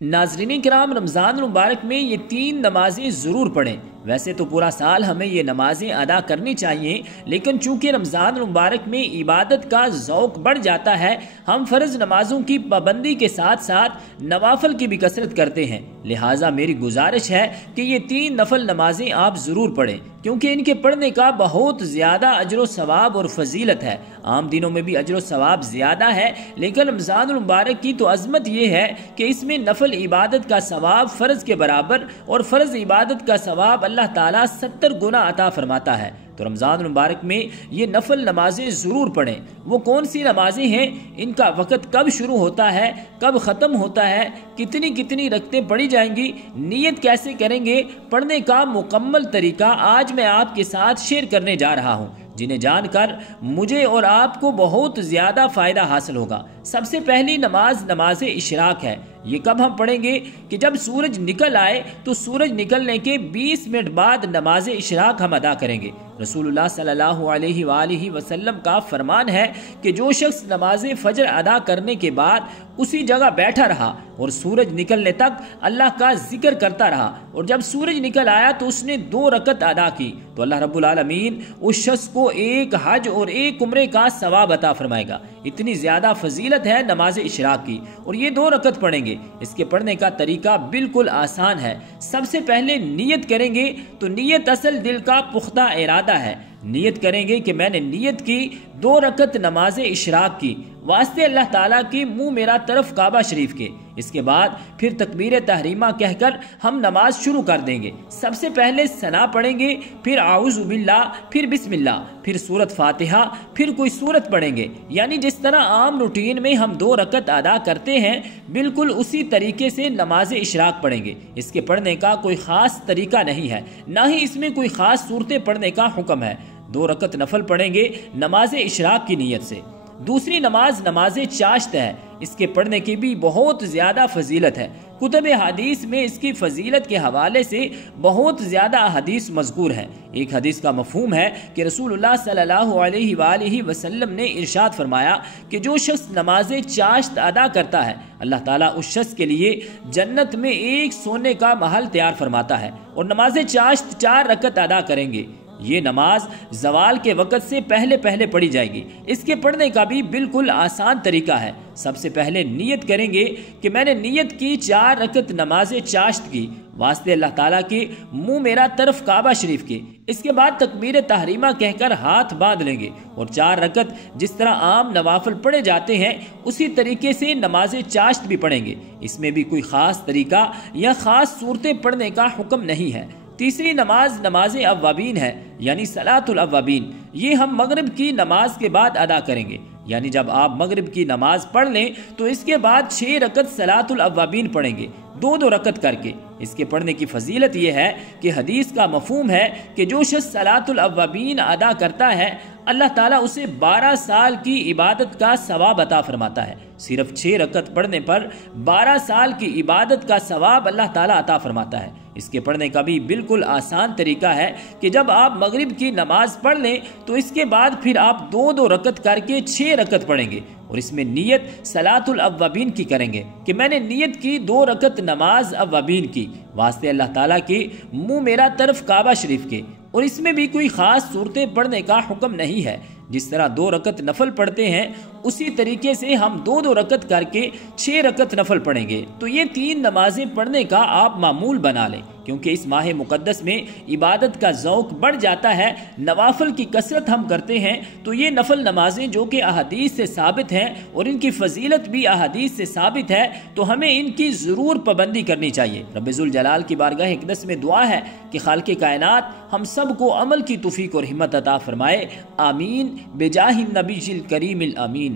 ناظرین کرام، رمضان المبارک میں یہ 3 نمازیں ضرور پڑھیں۔ ویسے تو پورا سال ہمیں یہ نمازیں ادا کرنی چاہیے، لیکن چونکہ رمضان المبارک میں عبادت کا ذوق بڑھ جاتا ہے، ہم فرض نمازوں کی پابندی کے ساتھ ساتھ نوافل کی بھی کثرت کرتے ہیں۔ لہٰذا میری گزارش ہے کہ یہ 3 نفل نمازیں آپ ضرور پڑھیں، کیونکہ ان کے پڑھنے کا بہت زیادہ اجر و ثواب اور فضیلت ہے۔ عام دنوں میں بھی اجر و ثواب زیادہ ہے، لیکن رمضان المبارک کی تو عظمت یہ ہے کہ اس میں نفل عبادت کا ثواب فرض کے برابر اور فرض عبادت کا ثواب اللہ تعالیٰ 70 گنا عطا فرماتا ہے۔ تو رمضان المبارک میں یہ نفل نمازیں ضرور پڑھیں۔ وہ کون سی نمازیں ہیں، ان کا وقت کب شروع ہوتا ہے، کب ختم ہوتا ہے، کتنی رکعتیں پڑھی جائیں گی، نیت کیسے کریں گے، پڑھنے کا مکمل طریقہ آج میں آپ کے ساتھ شیئر کرنے جا رہا ہوں، جنہیں جان کر مجھے اور آپ کو بہت زیادہ فائدہ حاصل ہوگا۔ سب سے پہلی نماز اشراق ہے۔ یہ کب ہم پڑھیں گے کہ جب سورج نکل آئے تو سورج نکلنے کے 20 منٹ بعد نماز اشراق ہم ادا کریں گے۔ رسول اللہ صلی اللہ علیہ وآلہ وسلم کا فرمان ہے کہ جو شخص نماز فجر ادا کرنے کے بعد اسی جگہ بیٹھا رہا اور سورج نکلنے تک اللہ کا ذکر کرتا رہا اور جب سورج نکل آیا تو اس نے 2 رکعت ادا کی، تو اللہ رب العالمین اس شخص کو 1 حج اور 1 عمرے کا ثواب عطا فرمائے گا۔ اتنی زیادہ فضیلت ہے نماز اشراق کی، اور یہ 2 رکعت پڑھیں گے۔ اس کے پڑھنے کا طریقہ بالکل آسان ہے۔ سب سے پہلے نیت کریں گے، تو نیت اصل دل کا پختہ ارادہ ہے۔ نیت کریں گے کہ میں نے نیت کی 2 رکعت نماز اشراق کی واسطے اللہ تعالیٰ کی منہ میرا طرف کعبہ شریف کے۔ اس کے بعد پھر تکبیر تحریمہ کہہ کر ہم نماز شروع کر دیں گے۔ سب سے پہلے ثنا پڑھیں گے، پھر اعوذ باللہ، پھر بسم اللہ، پھر سورت فاتحہ، پھر کوئی سورت پڑھیں گے۔ یعنی جس طرح عام روٹین میں ہم 2 رکعت ادا کرتے ہیں، بالکل اسی طریقے سے نماز اشراق پڑھیں گے۔ اس کے پڑھنے کا کوئی خاص طریقہ نہیں ہے، نہ ہی اس میں کوئی خاص صورتیں پڑھنے کا حکم ہے۔ 2 رکعت نفل پڑھیں گے نماز اشراق کی نیت سے۔ دوسری نماز چاشت ہے۔ اس کے پڑھنے کی بھی بہت زیادہ فضیلت ہے۔ کتب حدیث میں اس کی فضیلت کے حوالے سے بہت زیادہ حدیث مذکور ہیں۔ ایک حدیث کا مفہوم ہے کہ رسول اللہ صلی اللہ علیہ وآلہ وسلم نے ارشاد فرمایا کہ جو شخص نماز چاشت ادا کرتا ہے، اللہ تعالیٰ اس شخص کے لیے جنت میں 1 سونے کا محل تیار فرماتا ہے، اور نماز چاشت 4 رکعت ادا کریں گے۔ یہ نماز زوال کے وقت سے پہلے پڑھی جائے گی۔ اس کے پڑھنے کا بھی بالکل آسان طریقہ ہے۔ سب سے پہلے نیت کریں گے کہ میں نے نیت کی 4 رکعت نماز چاشت کی واسطے اللہ تعالیٰ کے منہ میرا طرف کعبہ شریف کے۔ اس کے بعد تکبیر تحریمہ کہہ کر ہاتھ باندھ لیں گے اور 4 رکعت جس طرح عام نوافل پڑھے جاتے ہیں اسی طریقے سے نماز چاشت بھی پڑھیں گے۔ اس میں بھی کوئی خاص طریقہ یا خاص صورتیں پڑھنے کا حکم نہیں ہے۔ تیسری نماز اوابین ہے، یعنی صلاۃ الاوابین۔ یہ ہم مغرب کی نماز کے بعد ادا کریں گے۔ یعنی جب آپ مغرب کی نماز پڑھ لیں تو اس کے بعد 6 رکعت صلاۃ الاوابین پڑھیں گے، 2 رکعت کر کے۔ اس کے پڑھنے کی فضیلت یہ ہے کہ حدیث کا مفہوم ہے کہ جو شخص صلاۃ الاوابین ادا کرتا ہے، اللہ تعالیٰ اسے 12 سال کی عبادت کا ثواب عطا فرماتا ہے۔ صرف 6 رکعت پڑھنے پر 12 سال کی عبادت کا ثواب اللہ تعالیٰ عطا فرماتا ہے۔ اس کے پڑھنے کا بھی بالکل آسان طریقہ ہے کہ جب آپ مغرب کی نماز پڑھ لیں تو اس کے بعد پھر آپ 2 رکعت کر کے 6 رکعت پڑھیں گے، اور اس میں نیت صلاۃ الاوابین کی کریں گے کہ میں نے نیت کی 2 رکعت نماز اوابین کی واسطے اللہ تعالیٰ کے منہ میرا طرف کعبہ شریف کے۔ اور اس میں بھی کوئی خاص صورتیں پڑھنے کا حکم نہیں ہے۔ جس طرح 2 رکعت نفل پڑھتے ہیں اسی طریقے سے ہم 2 رکعت کر کے 6 رکعت نفل پڑھیں گے۔ تو یہ 3 نمازیں پڑھنے کا آپ معمول بنا لیں، کیونکہ اس ماہ مقدس میں عبادت کا ذوق بڑھ جاتا ہے، نوافل کی کثرت ہم کرتے ہیں، تو یہ نفل نمازیں جو کہ احادیث سے ثابت ہیں اور ان کی فضیلت بھی احادیث سے ثابت ہے، تو ہمیں ان کی ضرور پابندی کرنی چاہیے۔ رب ذوالجلال کی بارگاہ اقدس میں دعا ہے کہ خالق کائنات ہم سب کو عمل کی توفیق اور ہمت عطا فرمائے، آمین بجاہ النبی الکریم الامین۔